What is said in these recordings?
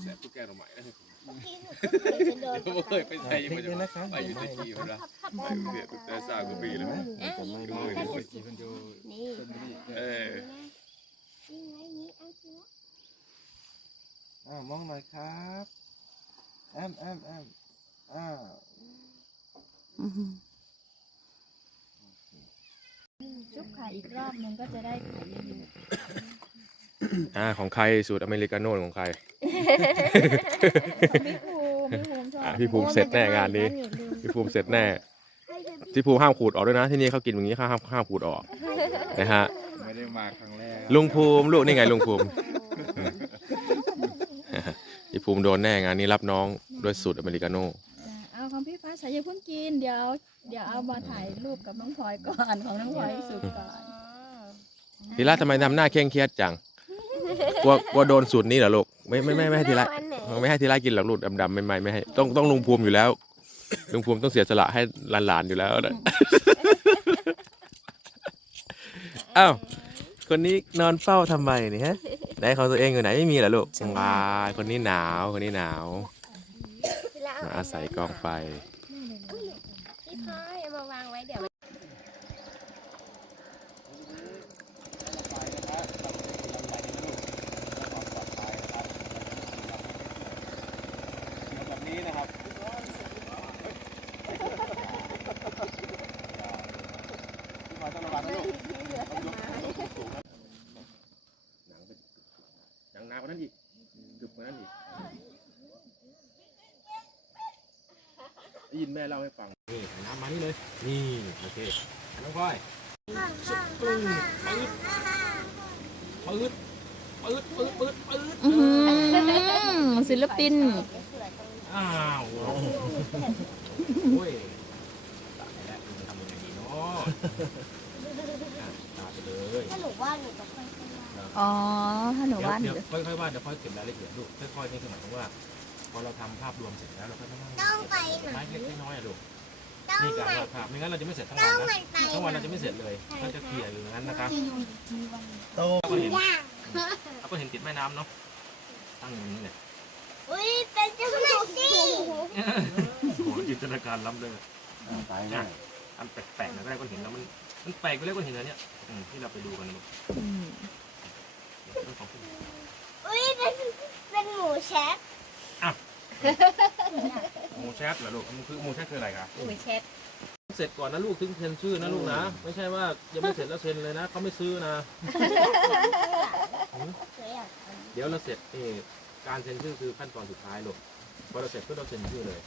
เสียตุ๊กแกหน่อไม้นะจะโดนเดี๋ยวเคยไปไทยยังไม่ได้ไปอยู่ในที่มันละไปเสียตุ๊กแกสามกว่าปีแล้วนะดูมือดูนี่เออนี่ไงนี่อันนี้อ่ามองหน่อยครับแอมแอมแอมอ่าชุบไข่อีกรอบนึงก็จะได้ไข่เยอะอ่าของใครสูตรอเมริกาโน่ของใคร พี่ภูมิพี่ภูมิชอบอะพี่ภูมิเสร็จแน่งานนี้ พี่ภูมิเสร็จแน่พี่ภูมิห้ามขูดออกด้วยนะ ที่นี่เขากินอย่างนี้ห้ามห้ามขูดออกนะฮะ ไม่ได้มาครั้งแรกลุงภูมิลูกนี่ไงลุงภูมิพี่ภูมิโดนแน่งานนี้รับน้องด้วยสูตรอเมริกาโน่อะเอาของพี่ฟ้าใสอย่าเพิ่งกินเดี๋ยว เดี๋ยวเอามาถ่ายรูปกับน้องพลอยก่อนของน้องพลอยสุกก่อนทีละทำไมทำหน้าเคร่งเครียดจังกลัวกลัวโดนสูตรนี้เหรอลูก ไม่ไม่ไม่ไม่ให้ทีละไม่ให้ทีละกินหรอกลูกดำๆไม่ไม่ไม่ให้ต้องต้องลุงภูมิอยู่แล้วลุงภูมิต้องเสียสละให้หลานๆอยู่แล้วนะอ้าวคนนี้นอนเฝ้าทำไมเนี่ยฮะไหนของตัวเองอยู่ไหนไม่มีเหรอลูกวายคนนี้หนาวคนนี้หนาวมาอาศัยกองไฟ พี่พลอยเอามาวางไว้เดี๋ยว แบบนี้นะครับพี่พลอยต้องระวังนะลูกต้องยกสูงๆนะ หนังหนากว่านั้นอีกดึกกว่านั้นอีกได้ยิน แม่เล่าให้ฟัง นี่ใส่น้ำมานี่เลย นี่โอเคน้องพลอยปึ้งปื๊ดปื๊ดปื๊ดปื๊ดปื๊ดปื๊ดอื้อหือศิลปิน อ้าวโอ้ยตายแล้วคุณจะทำยังไงดีเนาะอะตายไปเลยถ้าหนูว่าหนูจะค่อยขึ้นมาอ๋อถ้าหนูเดี๋ยวว่าหนูเดี๋ยวค่อยๆว่าเดี๋ยวค่อยเก็บรายละเอียดลูกค่อยๆนี่คือหมายถึงว่า พอเราทำภาพรวมเสร็จแล้วเราก็ต้องต้องไปเก็บไหน ไม้เล็กๆน้อยๆอะลูกต้องนี่การไปวาดภาพไม่งั้นเราจะไม่เสร็จทั้งต้วัอนงนะมันไปทั้งวันเราจะไม่เสร็จเลยเราจะเคลียร์อยู่อย่างนั้นนะคะโตเราก็เห็นยากเราก็เห็นติดแม่น้ำเนาะตั้งอย่างนี้เนี่ยอุ้ยเป็นจังหวะสิโอ้โหจินตนาการล้ำเลยตายง่ายอันแปลกๆนะแรกก็เห็นแล้วมันมันแปลกไปเรื่อยก็เห็นแล้วเนี่ยอืมที่เราไปดูกันนะลูกอืมเรื่องของผู้อุ้ยเป็นเป็นหมูแชท หมูแชทเหรอลูกมันคือหมูแชทคืออะไรคะหมูแชทเสร็จก่อนนะลูกถึงเซ็นชื่อนะลูกนะ ไม่ใช่ว่ายังไม่เสร็จแล้วเซ็นเลยนะเขาไม่ซื้อนะเคยอยากทเดี๋ยวเราเสร็จเออการเซ็นชื่อคือขั้นตอนสุดท้ายลูกพอเราเสร็จก็เราเซ็นชื่อเลย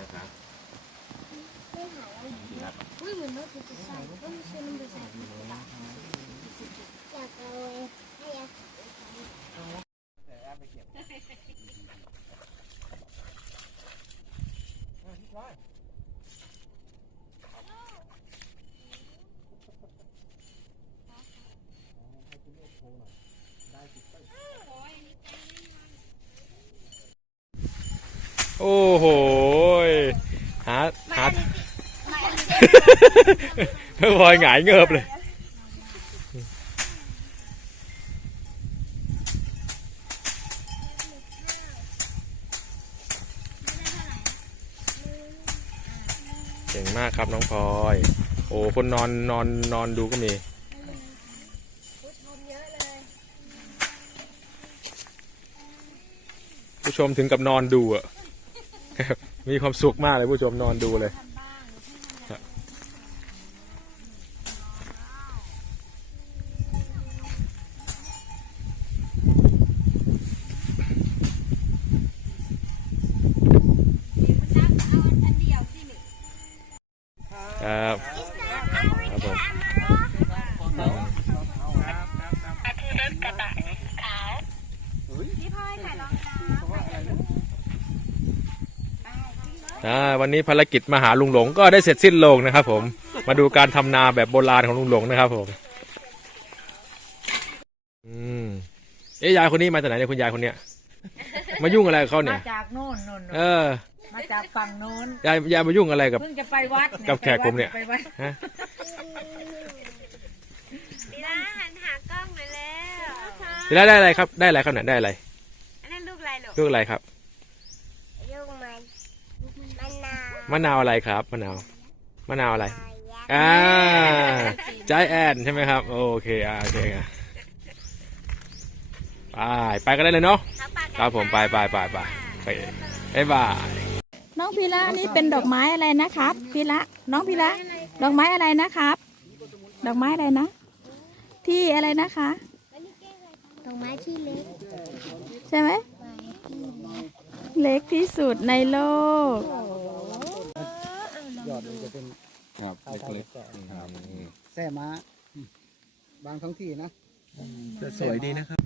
นะคะอุ้ยเหมือนว่าจะใส่ก็ไม่ใช่มันจะใส่อยากเอาให้ยา แต่แอมไปเก็บโอ้โหหาหาเพื่อพลอยหงายเงิบเลย คนนอนนอนนอนดูก็มีผู้ชมถึงกับนอนดูอะ มีความสุขมากเลยผู้ชมนอนดูเลย ครับ ครับผม อ่า วันนี้ภารกิจมาหาลุงหลงก็ได้เสร็จสิ้นลงนะครับ ผมมาดูการทำนาแบบโบราณของลุงหลงนะครับ ผม อืมเอ๊ะยายคนนี้มาจากไหนเนี่ยคุณยายคนเนี้ยมายุ่งอะไรกับเขาเนี่มายจากโน่นโน่นโน่นเออ มาจากฝั่งโน้นยายยายมายุ่งอะไรกับเพิ่งจะไปวัดกับแขกผมเนี่ยไปวัดฮะดีนะหันหากล้องหน่อยแล้วทีแรกได้อะไรครับ ได้อะไรครับเนี่ยได้อะไรอันนั้นลูกอะไรลูกลูกอะไรครับ ลูกมันมะนาว มะนาวอะไรครับมะนาวมะนาวอะไรยักษ์อ่าใจแอนใช่ไหมครับ โอเคอ่าโอเคอะไปไปกันได้เลยเนาะเขาปากกันครับผมไปไปไปไปไปบ๊ายบายน้องพีระนี่เป็นดอกไม้อะไรนะครับพีระน้องพีระดอกไม้อะไรนะครับ ดอกไม้อะไรนะ ที่อะไรนะคะ ดอกไม้ที่เล็ก ใช่ไหมเล็กที่สุดในโลก ยอดมันจะเป็น ครับ เล็กๆครับแซ่ม้า บางท้องที่นะจะสวยดีนะครับ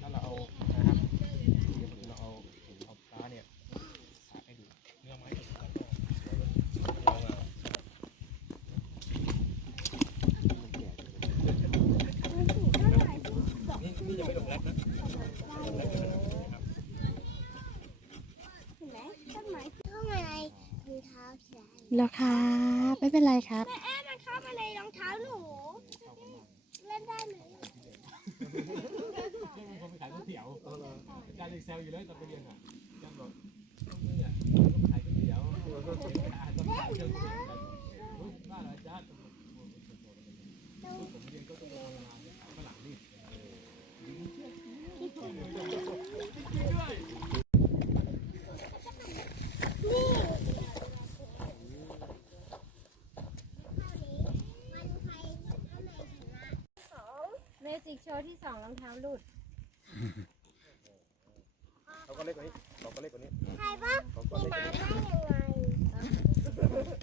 ถ้าเราเอานะครับเราเอาเอาปลาเนี่ยสาดให้ดูเนื้อไม้จะสวยก็สวยเลยลองเอานี่นี่ยังไม่ลงแรกนะลงแรกเลยนะครับ เห็นไหมต้นไม้เข้ามาในร องเท้าฉันแล้วครับไม่เป็นไรครับ แม่มันเข้ามาในรองเท้าหนู เล่นได้ไหมคนไปขายก๋วยเตี๋ยวอาจารย์ยังแซวอยู่เลยตอนไปเรียนอะอาจารย์บอกต้องเนี่ยต้องขายก๋วยเตี๋ยวต้องขายเครื่องเคียงโอ้ยบ้าเหรออาจารย์ผมเรียนก็ต้องทำงานฝรั่งนี่ เมจิก โชว์ที่สองรองเท้าหลุดเราก็เล็กกว่านี้เราก็เล็กกว่านี้ใครบ้างมีน้ำได้ยังไง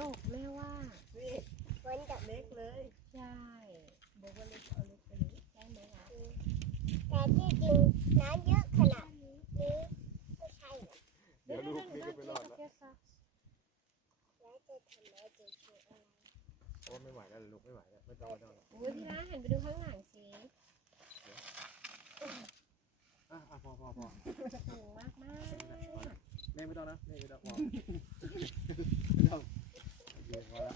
ตกแม่ว่าฝนตกเล็กเลย ใช่บอกว่าเล็กเอาเล็กไปเลยได้ไหมคะแต่ที่จริงน้ำเยอะขนาดนี้ไม่ใช่หรอกเดี๋ยวลูกนี่ก็ไปรอดแล้วแล้วจะทำอะไรจะช่วยอะไรโอ้ไม่ไหวแล้วลูกไม่ไหวแล้วไม่ต้องไม่ต้อง โอ้ยพี่ร้านหันไปดูข้างหลังสิ อะอะพอพอพอ สูงมากมาก แม่ไม่ต้องนะแม่ไม่ต้องพอไม่ต้องโอเคพอแล้ว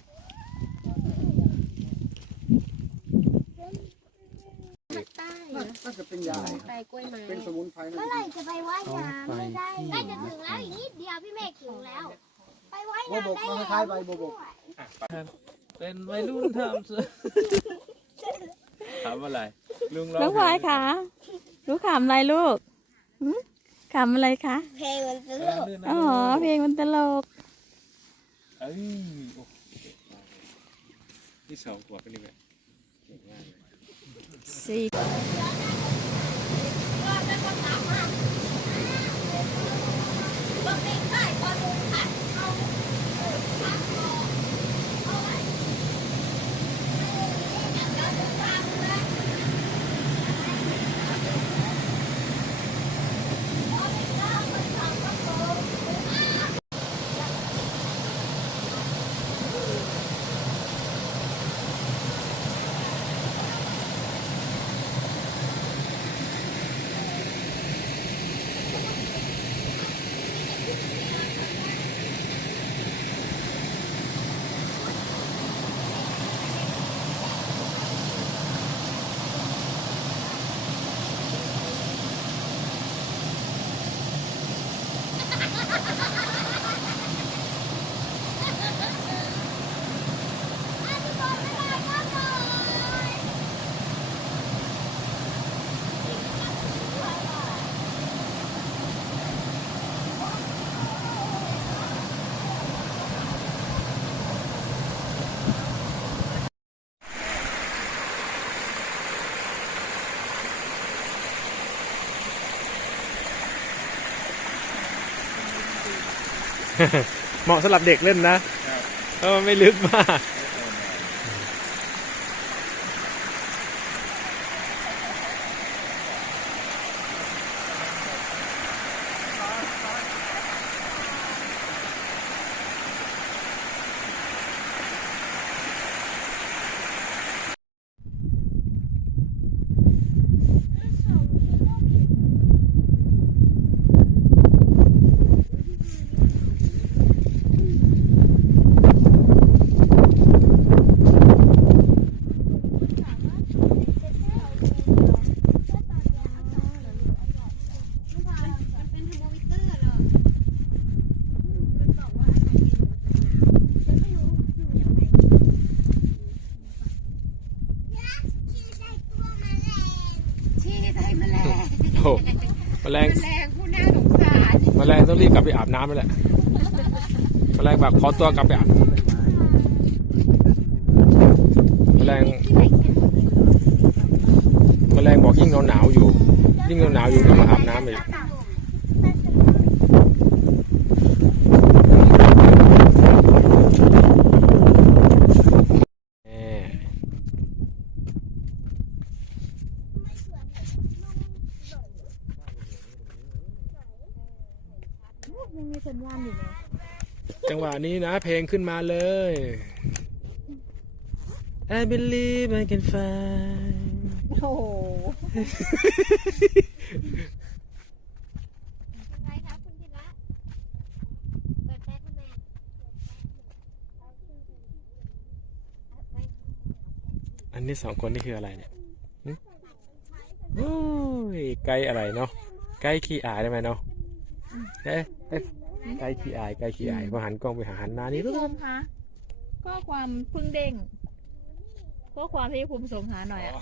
ใต้น่าจะเป็นยาใต้กล้วยไม้เป็นสมุนไพรเมื่อไหร่จะไปว่ายน้ำไม่ได้ใกล้จะถึงแล้วอีกนิดเดียวพี่เมฆถึงแล้ว ไปว่ายโบน้ำบกได้มาแล้วคล้ายๆใบโบกเป็นวัยรุ่นทำเสื้อถามอะไร ลุงร้องน้องพลอยคะรู้ขำอะไรลูกหึ ขำอะไรคะ เพลงมันสเพลนุงกลื่นนะอ๋อ เพลงมันตลก เอ้ยโอ้โหนี่สองขวบเป็นยังไงเก่งมากเลยสี่ เหมาะสำหรับเด็กเล่นนะเพราะมันไม่ลึกมาก ที่ได้แมลง โอ้แมลง แมลงผู้น่าสงสาร แมลง ต้องรีบกลับไปอาบน้ำไปแหละแมลงแบบขอตัวกลับไปอาบแมลงแมลงบอกยิ่งหนาวอยู่ ยิ่งหนาวอยู่ก็มาอาบน้ำอีกแหม ยังมีสัญญาณอยู่เลยจังหวะนี้นะ เพลงขึ้นมาเลย I believe I can fly โอ้โหอะไรคะคุณธีระเปิดแป๊บทำไมอันนี้สองคนนี่คืออะไรเนี่ยหึโอ้ยไกด์อะไรเนาะไกด์ขี้อายได้ไหมเนาะเอ๊ะ เอ๊ะไกด์ขี้อายไกด์ขี้อายพอหันกล้องไปหาหันหน้านี่พี่ภูมิคะข้อความเพึ่งเด้งข้อความที่ภูมิส่งหาหน่อยอะ